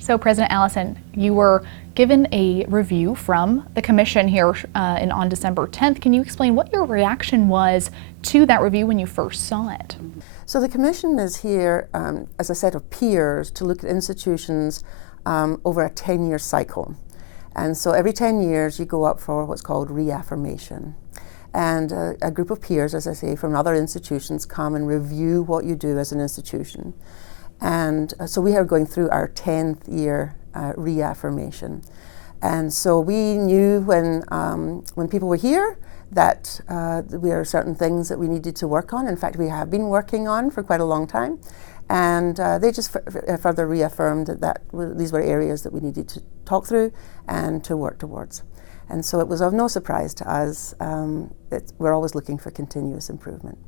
So President Allison, you were given a review from the Commission here on December 10th. Can you explain what your reaction was to that review when you first saw it? So the Commission is here as a set of peers to look at institutions over a 10-year cycle. And so every 10 years you go up for what's called reaffirmation. And a group of peers, as I say, from other institutions come and review what you do as an institution. And so we are going through our 10th year reaffirmation. And so we knew when people were here that there are certain things that we needed to work on. In fact, we have been working on for quite a long time. And they just further reaffirmed that these were areas that we needed to talk through and to work towards. And so it was of no surprise to us that we're always looking for continuous improvement.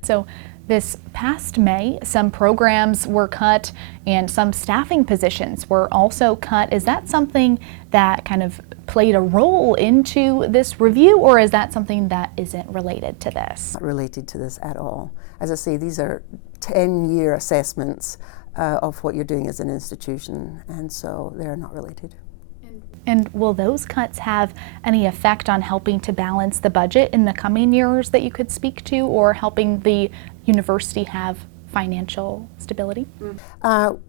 So this past May, some programs were cut and some staffing positions were also cut. Is that something that kind of played a role into this review, or is that something that isn't related to this? Not related to this at all. As I say, these are 10-year assessments of what you're doing as an institution, and so they're not related. And will those cuts have any effect on helping to balance the budget in the coming years that you could speak to, or helping the university have financial stability?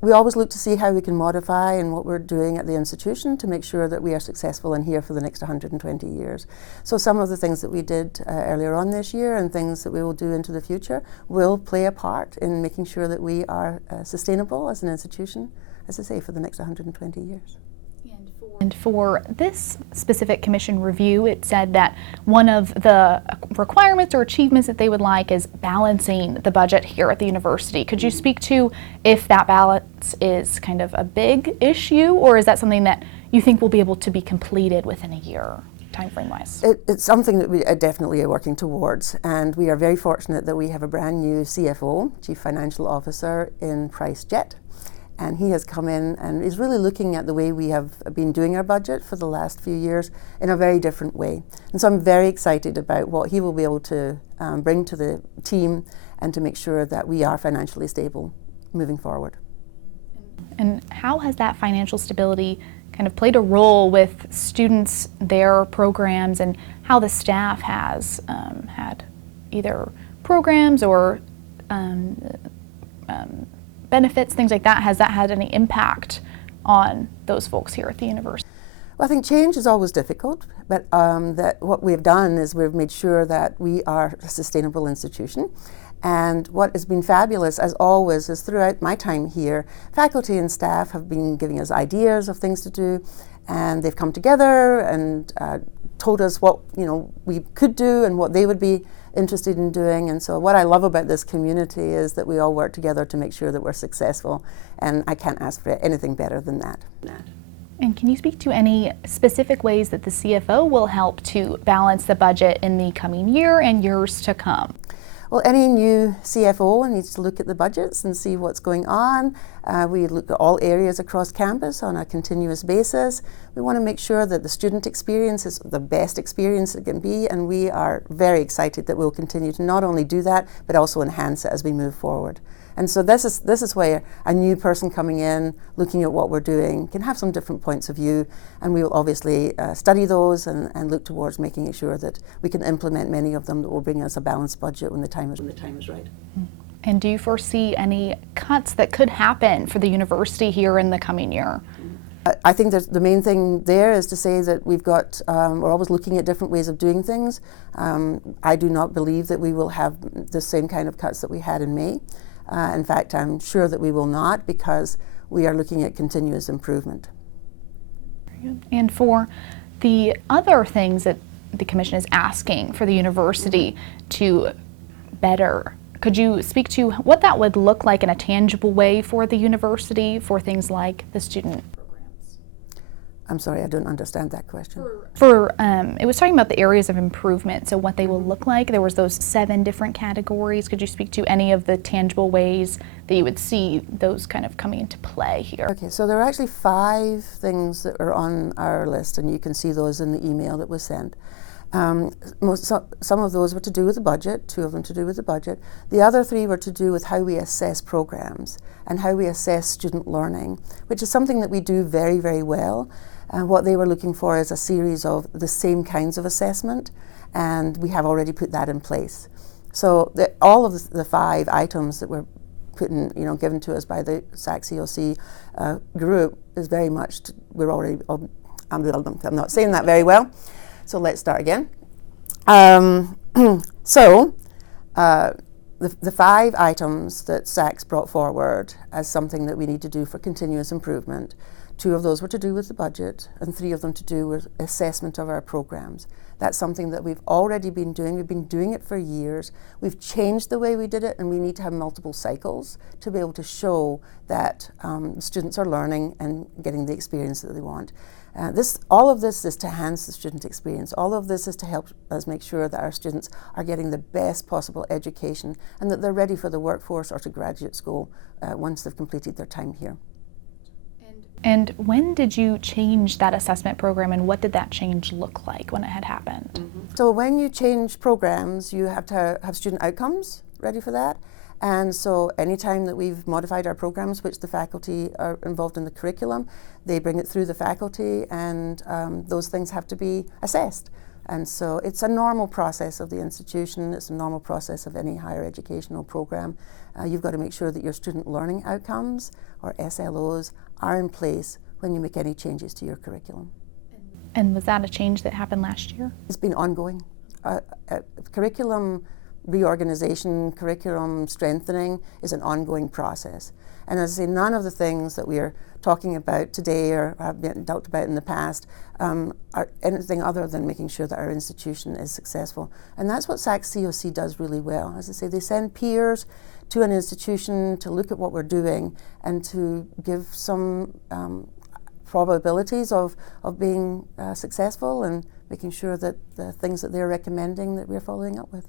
We always look to see how we can modify and what we're doing at the institution to make sure that we are successful and here for the next 120 years. So some of the things that we did earlier on this year and things that we will do into the future will play a part in making sure that we are sustainable as an institution, as I say, for the next 120 years. And for this specific commission review, it said that one of the requirements or achievements that they would like is balancing the budget here at the university. Could you speak to if that balance is kind of a big issue, or is that something that you think will be able to be completed within a year, timeframe-wise? It's something that we definitely are working towards, and we are very fortunate that we have a brand new CFO, Chief Financial Officer, in Price Jett. And he has come in and is really looking at the way we have been doing our budget for the last few years in a very different way. And so I'm very excited about what he will be able to bring to the team and to make sure that we are financially stable moving forward. And how has that financial stability kind of played a role with students, their programs, and how the staff has had either programs or benefits, things like that? Has that had any impact on those folks here at the university? Well, I think change is always difficult, but that what we've done is we've made sure that we are a sustainable institution. And what has been fabulous, as always, is throughout my time here, faculty and staff have been giving us ideas of things to do, and they've come together and told us what we could do and what they would be interested in doing. And so what I love about this community is that we all work together to make sure that we're successful, and I can't ask for anything better than that. And can you speak to any specific ways that the CFO will help to balance the budget in the coming year and years to come? Well, any new CFO needs to look at the budgets and see what's going on. We look at all areas across campus on a continuous basis. We want to make sure that the student experience is the best experience it can be, and we are very excited that we'll continue to not only do that, but also enhance it as we move forward. And so this is where a new person coming in, looking at what we're doing, can have some different points of view, and we will obviously study those and look towards making sure that we can implement many of them that will bring us a balanced budget when the time is right. And do you foresee any cuts that could happen for the university here in the coming year? I think that the main thing there is to say that we've got, we're always looking at different ways of doing things. I do not believe that we will have the same kind of cuts that we had in May. In fact, I'm sure that we will not, because we are looking at continuous improvement. And for the other things that the Commission is asking for the university to better, could you speak to what that would look like in a tangible way for the university for things like the student programs? I'm sorry, I don't understand that question. It was talking about the areas of improvement, so what they will look like. There was those 7 different categories. Could you speak to any of the tangible ways that you would see those kind of coming into play here? Okay, so there are actually 5 things that are on our list, and you can see those in the email that was sent. Some of those were to do with the budget, 2 of them to do with the budget. The other 3 were to do with how we assess programs and how we assess student learning, which is something that we do very, very well. And what they were looking for is a series of the same kinds of assessment, and we have already put that in place. So all of the 5 items that were given to us by the SAC COC group is very much, we're already, I'm not saying that very well. So let's start again. The 5 items that SAC's brought forward as something that we need to do for continuous improvement, 2 of those were to do with the budget and 3 of them to do with assessment of our programs. That's something that we've already been doing. We've been doing it for years. We've changed the way we did it, and we need to have multiple cycles to be able to show that students are learning and getting the experience that they want. All of this is to enhance the student experience. All of this is to help us make sure that our students are getting the best possible education and that they're ready for the workforce or to graduate school once they've completed their time here. And when did you change that assessment program, and what did that change look like when it had happened? Mm-hmm. So when you change programs, you have to have student outcomes ready for that. And so anytime that we've modified our programs, which the faculty are involved in the curriculum, they bring it through the faculty, and those things have to be assessed. And so it's a normal process of the institution. It's a normal process of any higher educational program. You've got to make sure that your student learning outcomes, or SLOs, are in place when you make any changes to your curriculum. And was that a change that happened last year? It's been ongoing. Curriculum reorganization, curriculum strengthening is an ongoing process. And as I say, none of the things that we are talking about today or have been talked about in the past are anything other than making sure that our institution is successful. And that's what SAC COC does really well. As I say, they send peers to an institution to look at what we're doing and to give some probabilities of being successful and making sure that the things that they're recommending that we're following up with.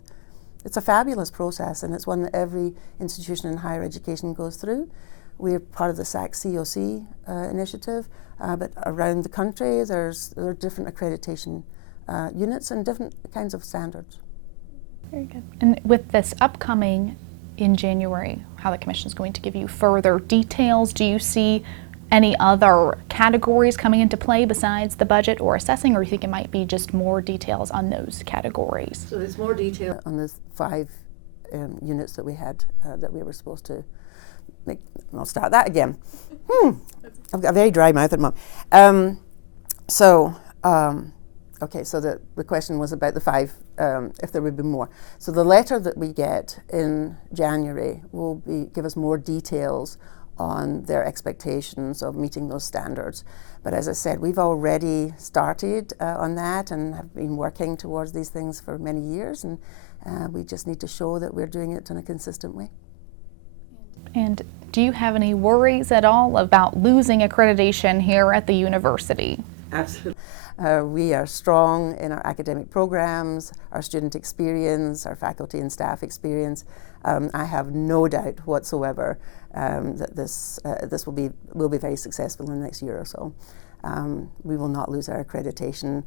It's a fabulous process, and it's one that every institution in higher education goes through. We're part of the SAC COC initiative, but around the country there are different accreditation units and different kinds of standards. Very good. And with this upcoming in January, how the Commission is going to give you further details, do you see any other categories coming into play besides the budget or assessing, or do you think it might be just more details on those categories? So there's more detail on the 5 units that we had that we were supposed to make. I'll start that again. I've got a very dry mouth at the moment. Okay, so the question was about the 5, if there would be more. So the letter that we get in January will give us more details on their expectations of meeting those standards. But as I said, we've already started on that and have been working towards these things for many years, and we just need to show that we're doing it in a consistent way. And do you have any worries at all about losing accreditation here at the university? Absolutely. We are strong in our academic programs, our student experience, our faculty and staff experience. I have no doubt whatsoever that this will be very successful in the next year or so. We will not lose our accreditation.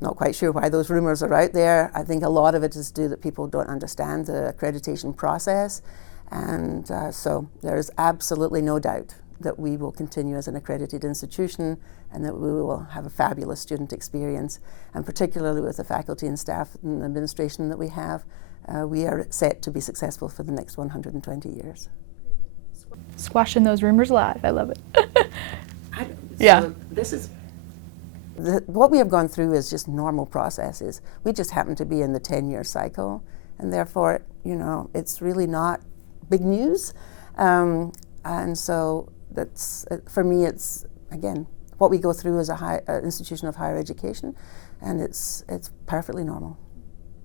Not quite sure why those rumors are out there. I think a lot of it is due that people don't understand the accreditation process, and so there is absolutely no doubt that we will continue as an accredited institution and that we will have a fabulous student experience, and particularly with the faculty and staff and administration that we have, we are set to be successful for the next 120 years. Squashing those rumors live. I love it. So this is what we have gone through is just normal processes. We just happen to be in the 10-year cycle, and therefore, it's really not big news. And so that's for me. It's again what we go through as a institution of higher education, and it's perfectly normal.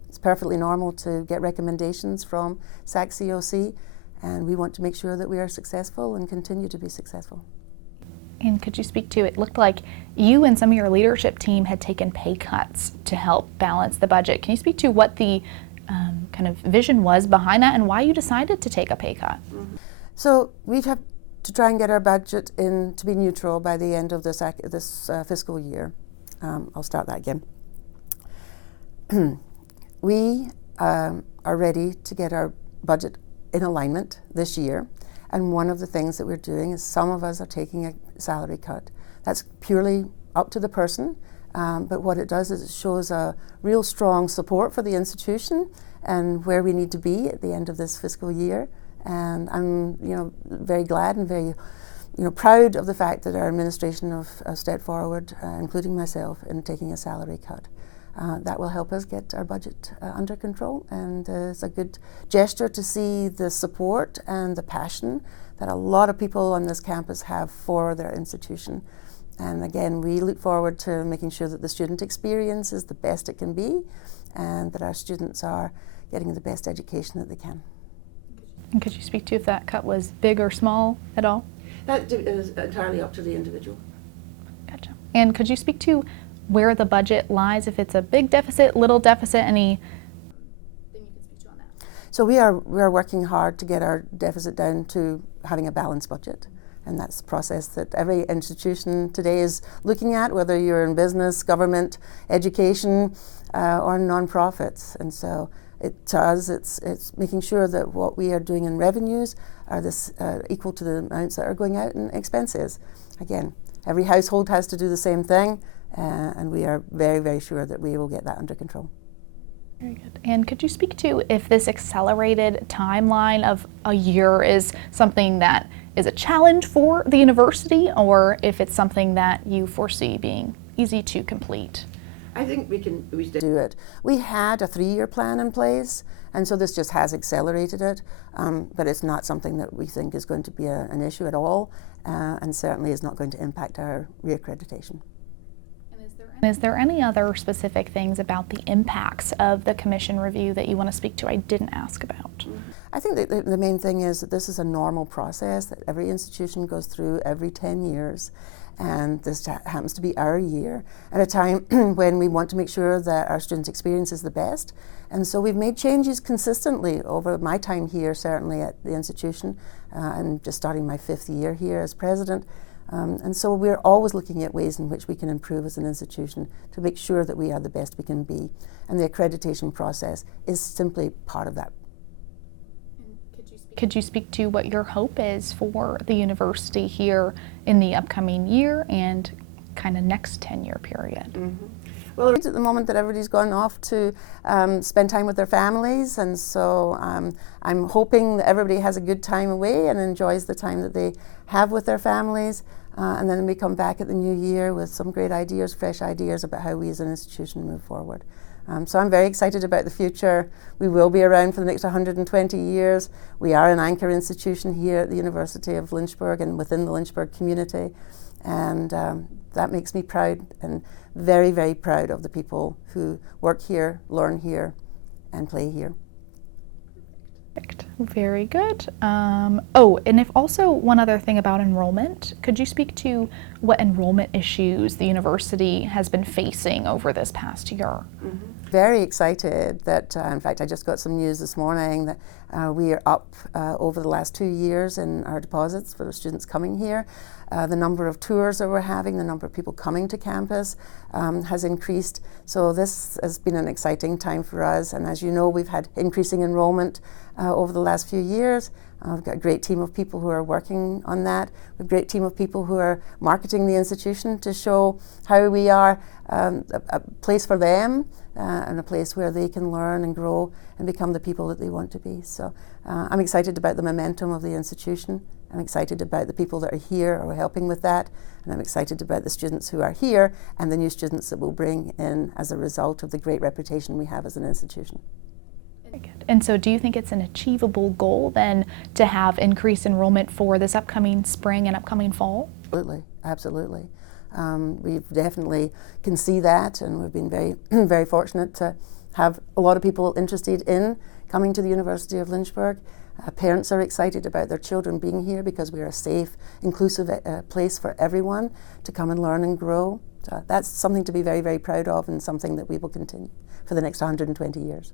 It's perfectly normal to get recommendations from SAC COC, and we want to make sure that we are successful and continue to be successful. And could you speak to, it looked like you and some of your leadership team had taken pay cuts to help balance the budget. Can you speak to what the kind of vision was behind that and why you decided to take a pay cut? Mm-hmm. So we have to try and get our budget in to be neutral by the end of this fiscal year. I'll start that again. We are ready to get our budget in alignment this year, and one of the things that we're doing is some of us are taking a salary cut. That's purely up to the person, but what it does is it shows a real strong support for the institution and where we need to be at the end of this fiscal year. And I'm, very glad and very, proud of the fact that our administration have stepped forward, including myself, in taking a salary cut. That will help us get our budget under control, and it's a good gesture to see the support and the passion that a lot of people on this campus have for their institution. And again, we look forward to making sure that the student experience is the best it can be, and that our students are getting the best education that they can. And could you speak to if that cut was big or small at all? That is entirely up to the individual. Gotcha. And could you speak to where the budget lies, if it's a big deficit, little deficit, anything you can speak to on that? So we are working hard to get our deficit down to having a balanced budget. And that's a process that every institution today is looking at, whether you're in business, government, education, or non-profits. And so to us, it's making sure that what we are doing in revenues are equal to the amounts that are going out in expenses. Again, every household has to do the same thing, and we are very, very sure that we will get that under control. Very good. And could you speak to if this accelerated timeline of a year is something that is a challenge for the university, or if it's something that you foresee being easy to complete? I think we do it. We had a 3-year plan in place, and so this just has accelerated it, but it's not something that we think is going to be an issue at all, and certainly is not going to impact our reaccreditation. And is there any other specific things about the impacts of the commission review that you want to speak to I didn't ask about? I think that the main thing is that this is a normal process that every institution goes through every 10 years. And this happens to be our year at a time when we want to make sure that our students' experience is the best. And so we've made changes consistently over my time here, certainly at the institution. I'm just starting my 5th year here as president. And so we're always looking at ways in which we can improve as an institution to make sure that we are the best we can be. And the accreditation process is simply part of that. Could you speak to what your hope is for the university here in the upcoming year and kind of next 10-year period? Mm-hmm. Well, it's at the moment that everybody's gone off to spend time with their families, and so I'm hoping that everybody has a good time away and enjoys the time that they have with their families, and then we come back at the new year with some great ideas, fresh ideas about how we as an institution move forward. So I'm very excited about the future. We will be around for the next 120 years. We are an anchor institution here at the University of Lynchburg and within the Lynchburg community, and that makes me proud, and very, very proud of the people who work here, learn here, and play here. Perfect. Very good. And if also one other thing about enrollment, could you speak to what enrollment issues the university has been facing over this past year? Mm-hmm. Very excited that, in fact, I just got some news this morning that we are up over the last 2 years in our deposits for the students coming here. The number of tours that we're having, the number of people coming to campus has increased. So this has been an exciting time for us. And as you know, we've had increasing enrollment over the last few years. We've got a great team of people who are working on that. We have a great team of people who are marketing the institution to show how we are a place for them and a place where they can learn and grow and become the people that they want to be. So I'm excited about the momentum of the institution. I'm excited about the people that are here who are helping with that, and I'm excited about the students who are here and the new students that we'll bring in as a result of the great reputation we have as an institution. Very good. And so do you think it's an achievable goal then to have increased enrollment for this upcoming spring and upcoming fall? Absolutely, absolutely. We definitely can see that, and we've been very, very fortunate to have a lot of people interested in coming to the University of Lynchburg. Parents are excited about their children being here because we are a safe, inclusive place for everyone to come and learn and grow. So that's something to be very, very proud of, and something that we will continue for the next 120 years.